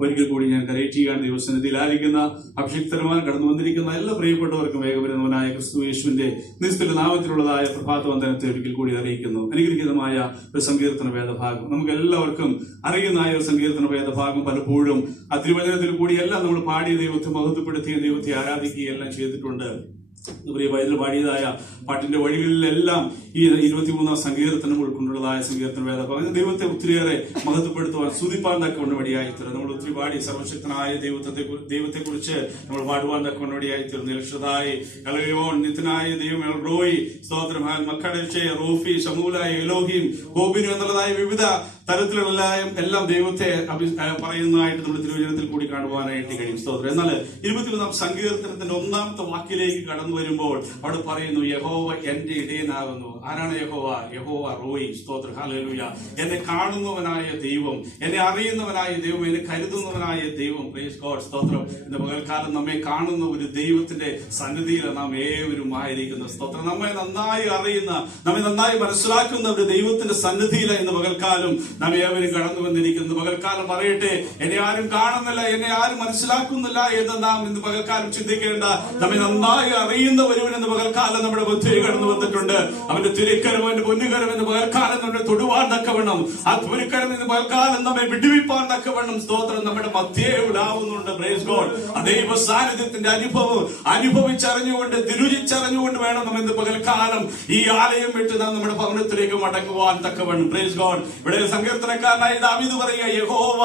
ഒരിക്കൽ കൂടി ഞാൻ കരേറ്റിയാൻ ദൈവസന്നിധിയിലായിരിക്കുന്ന അഭിഷിക്തന്മാർ കടന്നു വന്നിരിക്കുന്ന എല്ലാ പ്രിയപ്പെട്ടവർക്കും വേഗവരുന്നവനായ ക്രിസ്തു യേശുവിന്റെ നിസ്തുല നാമത്തിലുള്ളതായ പ്രഭാതവന്ദനത്തെ ഒരിക്കൽ കൂടി അറിയിക്കുന്നു. അനുഗ്രഹീതമായ ഒരു സങ്കീർത്തന വേദഭാഗം, നമുക്ക് എല്ലാവർക്കും അറിയുന്ന ഒരു സങ്കീർത്തന വേദഭാഗം പലപ്പോഴും ആ തിരുവചനത്തിൽ കൂടിയെല്ലാം നമ്മൾ പാടിയ ദൈവത്തെ മഹത്വപ്പെടുത്തുകയും ദൈവത്തെ ആരാധിക്കുകയും എല്ലാം ചെയ്തിട്ടുണ്ട്. ബൈബിളിൽ പാടിയതായ പാട്ടിന്റെ വഴികളിലെല്ലാം ഈ 23-ാം സങ്കീർത്തനം ഉൾക്കൊണ്ടുള്ളതായ സങ്കീർത്തന വേദഭാഗം ദൈവത്തെ ഒത്തിരിയേറെ മഹത്വപ്പെടുത്തുവാൻ സ്തുതിപ്പാൻ തക്കവണ്ണം വഴിയായിത്തീർന്നു. നമ്മൾ ഒത്തിരി പാടി സർവശക്തനായ ദൈവത്തെ കുറിച്ച് നമ്മൾ പാടുവാൻ തക്കവണ്ണം വഴിയായിത്തീർന്നു. രക്ഷതായി എളയോൻ നിത്യനായ ദൈവം എൽറോയി സ്തോത്രം മക്കടച്ചെ റോഫി ഷമൂലായ എലോഹിം ഗോബിനു എന്നുള്ളതായ വിവിധ തരത്തിലുള്ള എല്ലാം ദൈവത്തെ പറയുന്നതായിട്ട് നമ്മൾ തിരുവചനത്തിൽ കൂടി കാണുവാനായിട്ട് കഴിയും. സ്തോത്രം. എന്നാൽ 23-ാം സങ്കീർത്തനത്തിന്റെ 1-ാമത്തെ വാക്കിലേക്ക് കടന്നു വരുമ്പോൾ അവിടെ പറയുന്നു, യഹോവ എന്റെ ഇടയനാകുന്നു. ആരാണ് യഹോവ? യഹോവ റോയി. സ്തോത്രം. ഹല്ലേലൂയ. എന്നെ കാണുന്നവനായ ദൈവം, എന്നെ അറിയുന്നവനായ ദൈവം, എന്നെ കരുതുന്നവനായ ദൈവം. Praise God. സ്തോത്രം. ഇന്ന് പകൽക്കാലം നമ്മെ കാണുന്ന ഒരു ദൈവത്തിന്റെ സന്നിധിയിൽ നാം ഏവരും ആയിരിക്കുന്നു. സ്തോത്രം. നമ്മെ നന്നായി അറിയുന്ന, നമ്മെ നന്നായി മനസ്സിലാക്കുന്ന ഒരു ദൈവത്തിന്റെ സന്നിധിയിൽ ഇന്ന് പകൽക്കാലം നാം ഏവരും കടന്നു വന്നിരിക്കുന്നു. പകൽക്കാലം പറയട്ടെ, എന്നെ ആരും കാണുന്നില്ല, എന്നെ ആരും മനസ്സിലാക്കുന്നില്ല എന്ന് നാം ഇന്ന് പകൽക്കാലം ചിന്തിക്കേണ്ട. നമ്മെ നന്നായി അറിയുന്ന ഒരുവൻ എന്ന് പകൽക്കാലം നമ്മുടെ ബുദ്ധിയിൽ കടന്നു വന്നിട്ടുണ്ട്. അവന്റെ തിരുക്കരം, അവന്റെ പൊന്നുകരം എന്ന് പകൽക്കാലം നമ്മുടെ തൊടുവാൻ തക്കവണ്ണം, ആ തുരുക്കരം എന്ന് പകൽക്കാലം നമ്മെ വിടുവിപ്പാൻ തക്കവണ്ണം സ്തോത്രം നമ്മുടെ മധ്യേ ഉലാവുന്നുണ്ട്. Praise God. ദൈവ സാന്നിധ്യത്തിന്റെ അനുഭവം അനുഭവിച്ചറിഞ്ഞുകൊണ്ട് രുചിച്ചറിഞ്ഞുകൊണ്ട് വേണം നാം ഇന്ന് പകൽക്കാലം ഈ ആലയം വിട്ട് നാം നമ്മുടെ ഭവനത്തിലേക്ക് മടങ്ങുവാൻ തക്കവണ്ണം. Praise God. ഇവിടെ സങ്കീർത്തനക്കാരനായ ദാവീദ് പറയുക, യഹോവ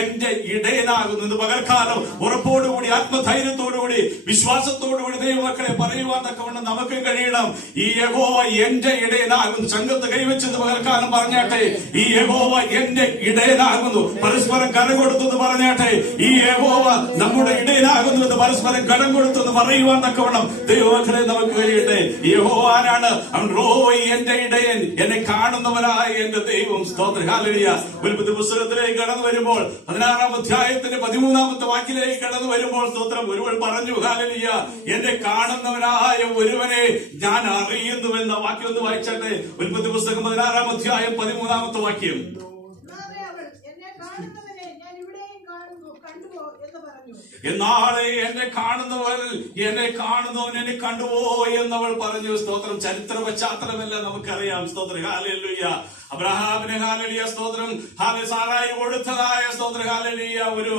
എന്റെ ഇടയനാകുന്നു. ഇന്ന് പകൽക്കാലം ഉറപ്പോടുകൂടി, ആത്മധൈര്യത്തോടുകൂടി, വിശ്വാസത്തോടുകൂടി ദൈവമക്കളെ പറയുവാൻ തക്കവണ്ണം നമുക്ക് കഴിയണം. ഈ യഹോവ എന്റെ ഇടയനാകുന്നു. സംഘത്ത് കൈവച്ചെന്ന് പകൽക്കാലം പറഞ്ഞാട്ടെ, ഈ യഹോവ എന്റെ ഇടയനാകുന്നു. പരസ്പരം കരം കൊടുത്തെന്ന് പറഞ്ഞാട്ടെ, ഈ യഹോവ നമ്മുടെ ഇടയനാകുന്നു എന്ന് പരസ്പരം കരം കൊടുത്തെന്ന് പറയുവാൻ തക്കവണ്ണം ദൈവമക്കളെ നമുക്ക് കഴിയട്ടെ. യഹോവ ആരാണ്? അവൻ റോയി എന്റെ ഇടയൻ, എന്നെ കാണുന്നവനായ എന്റെ ദൈവം. സ്തോത്രം. ഹല്ലേലൂയ. ഉൽപ്പത്തി പുസ്തകത്തിലേക്ക് കടന്നു വരുമ്പോൾ 16-ാം അധ്യായത്തിന്റെ 13-ാമത്തെ വാക്യത്തിലേക്ക് കടന്നു വരുമ്പോൾ സ്തോത്രം ഒരുവൻ പറഞ്ഞു, ഹല്ലേലൂയ, എന്നെ കാണുന്നവനായ ഒരുവനെ ഞാൻ അറിയുന്നുവെന്ന വാക്യം ഒന്ന് വായിച്ചാട്ടെ. ഉൽപ്പത്തി പുസ്തകം 16-ാം അധ്യായം 13-ാമത്തെ വാക്യം. എന്നാളെ എന്നെ കാണുന്നവൻ എന്നെ കണ്ടുവോ എന്നവൾ പറഞ്ഞു. സ്തോത്രം. ചരിത്ര പശ്ചാത്തലമല്ല നമുക്കറിയാം. സ്തോത്രം. ഹല്ലേലൂയ. അബ്രഹാമിന് ഹല്ലേലൂയ സ്തോത്രം സാറായി കൊടുത്തതായ സ്തോത്രം ഹല്ലേലൂയ ഒരു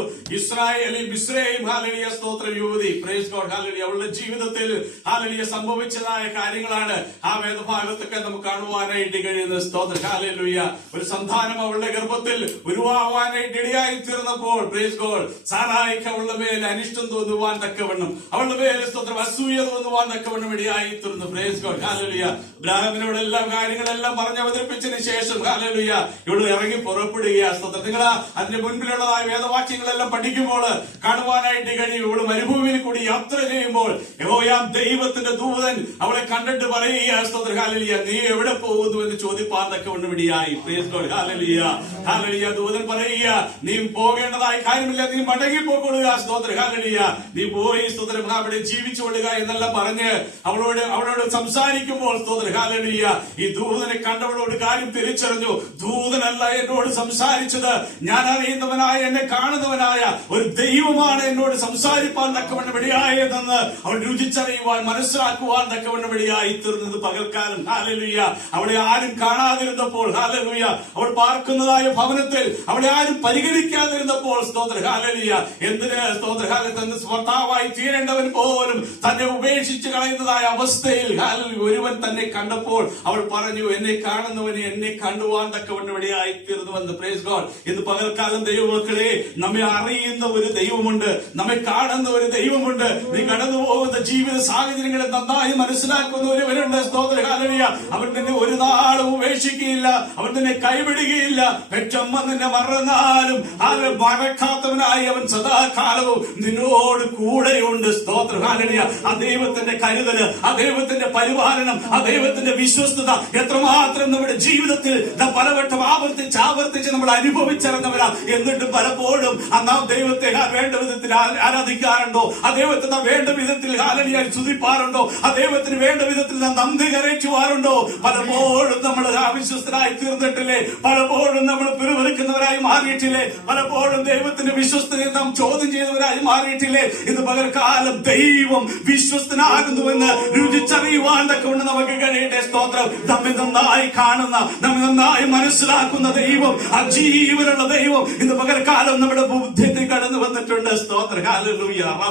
മിസ്രയീം ഹല്ലേലൂയ സ്തോത്രം യുവതി. Praise God. ഹല്ലേലൂയ. അവളുടെ ജീവിതത്തിൽ ഹല്ലേലൂയ സംഭവിച്ചതായ കാര്യങ്ങളാണ് ആ വേദഭാഗത്തൊക്കെ നമുക്ക് കാണുവാനായിട്ട് കഴിയുന്നത്. സ്തോത്രം. ഹല്ലേലൂയ. ഒരു സന്താനം അവളുടെ ഗർഭത്തിൽ ഉരുവാവാനായിട്ട് ഇടയായി തീർന്നപ്പോൾ പ്രൈസ് ഗോഡ് സാറായിക്ക് അവളുടെ മേൽ അനിഷ്ടം തോന്നുവാൻ തക്കവണ്ണം, അവളുടെ മേൽ സ്തോത്രം അസൂയ തോന്നുവാൻ തക്കവണ്ണം ഇടയായി തീർന്നു. Praise God. ഹല്ലേലൂയ. അബ്രഹാമിനോട് എല്ലാം കാര്യങ്ങളെല്ലാം പറഞ്ഞ് അവതരിപ്പിച്ചതിന് ശേഷം ഹല്ലേലൂയ ഇവിടെ ഇറങ്ങി പുറപ്പെടുകയാ. സ്തോത്രം. നിങ്ങൾ അതിന്റെ മുൻപിലുള്ളതായ വേദവാക്യങ്ങളെല്ലാം പഠിക്കുമ്പോൾ കാണുവാനായിട്ട് കഴിയും. ഇവിടെ മരുഭൂമിയിൽ കൂടി യാത്ര ചെയ്യുമ്പോൾ യഹോവയാം ദൈവത്തിന്റെ ദൂതൻ അവളെ കണ്ടിട്ട് പറയുക, സ്തോത്രം ഹല്ലേലൂയ, നീ എവിടെ പോകുന്നു എന്ന് ചോദിപ്പാൻ തക്കവണ്ണം ഇടയായി. Praise God. ഹല്ലേലൂയ. ഹല്ലേലൂയ. ദൂതൻ പറയുക, നീ പോകേണ്ടതായ കാര്യമില്ല, നീ മടങ്ങി പോയിക്കൊള്ളുക. സ്തോത്രം. ഹല്ലേലൂയ. നീ പോയി സ്തോത്രം അവിടെ ജീവിച്ചുകൊള്ളുക എന്നെല്ലാം പറഞ്ഞ് അവളോട് സംസാരിക്കുമ്പോൾ സ്തോത്രം ഹല്ലേലൂയ ഈ ദൂതനെ കണ്ടവളോട് കാര്യം തിരിച്ചറിഞ്ഞു. ദൂതനല്ല എന്നോട് സംസാരിച്ചത്, ഞാൻ അറിയുന്നവനായ എന്നെ കാണുന്നവനായ ഒരു ദൈവമാണ് എന്നോട് സംസാരിപ്പാൻ തക്കവണ്ണം ഇടയായതെന്ന് അവൾ രുചിച്ചറിയുവാൻ മനസ്സിലാക്കുവാൻ തക്കവണ്ണം ഇടയായി തീർന്നത് പകൽക്കാലം. ഹല്ലേലൂയ. അവളെ ആരും കാണാതിരുന്നപ്പോൾ ഹല്ലേലൂയ അവൾ പാർക്കുന്നതായ ഭവനത്തിൽ അവളെ ആരും പരിഗണിക്കാതിരുന്നപ്പോൾ സ്തോത്രം ഹല്ലേലൂയ എന്തിന് സ്തോത്രം ഹല്ലേലൂയ ഭർത്താവായി തീരേണ്ടവൻ പോലും തന്നെ ഉപേക്ഷിച്ച് കളയുന്നതായ അവസ്ഥയിൽ ഹല്ലേലൂയ ഒരുവൻ തന്നെ കണ്ടപ്പോൾ അവൾ പറഞ്ഞു, എന്നെ കാണുന്നവനെ എന്നെ കണ്ടുവാൻ തക്കവണ്ണം ഇടയായി തീർന്നുവെന്ന്. Praise God. ഇന്ന് പകൽക്കാലം ദൈവമക്കളെ നമ്മെ അറിയുന്ന ഒരു ദൈവമുണ്ട്, നമ്മെ കാണുന്ന ഒരു ദൈവമുണ്ട്. നീ കടന്നു പോകുന്ന ജീവിത സാഹചര്യങ്ങളെ നന്നായി മനസ്സിലാക്കുന്ന ഒരുവനുണ്ട്. സ്തോത്രം ഹല്ലേലൂയ. അവൻ നിന്നെ ഒരു നാളും ഉപേക്ഷിക്കുകയില്ല, അവൻ നിന്നെ കൈവിടുകയില്ല. പെറ്റമ്മ നിന്നെ മറന്നാലും മറക്കാത്തവനായി അവൻ സദാകാലവും നിന്നോട് കൂടെയുണ്ട്. സ്തോത്രം ഹല്ലേലൂയ. ആ ദൈവത്തിന്റെ കരുതല്, ആ ദൈവത്തിന്റെ പരിപാലനം, ആ ദൈവത്തിന്റെ വിശ്വസ്തത എത്രമാത്രം നമ്മുടെ ജീവിതത്തിൽ ജീവിതത്തിൽ പലവട്ടം ആവർത്തിച്ച് നമ്മൾ അനുഭവിച്ചിറങ്ങവരാ. എന്നിട്ടും പലപ്പോഴും നാം ദൈവത്തെ വേണ്ട വിധത്തിൽ ആരാധിക്കാറുണ്ടോ? ആ ദൈവത്തെ നാം വേണ്ട വിധത്തിൽ ഹാലലിയായി സ്തുതിപ്പാറുണ്ടോ? ആ ദൈവത്തിന് വേണ്ട വിധത്തിൽ നാം നന്ദി കരയിച്ചുവാറുണ്ടോ? പലപ്പോഴും നമ്മൾ അവിശ്വസ്തരായി തീർന്നിട്ടില്ലേ? പലപ്പോഴും നമ്മൾ പിറുവിറുക്കുന്നവരായി മാറിയിട്ടില്ലേ? പലപ്പോഴും ദൈവത്തിന്റെ വിശ്വസ്തതയെ നാം ചോദ്യം ചെയ്തവരായി മാറിയിട്ടില്ലേ? ഇന്ന് പകൽക്കാലം ദൈവം വിശ്വസ്തനാകുന്നുവെന്ന് രുചിച്ചറിയുവാൻ തക്കൊണ്ട് നമുക്ക് കഴിയട്ടെ. സ്തോത്രം. നമ്മെ നന്നായി കാണുന്ന, നമ്മെ നന്നായി മനസ്സിലാക്കുന്ന ദൈവം, ആ ജീവനുള്ള ദൈവം ഇന്ന് പകൽക്കാലം നമ്മുടെ ബുദ്ധിയിൽ കടന്നു വന്നിട്ടുണ്ട്. സ്തോത്രം. ഹല്ലേലൂയ.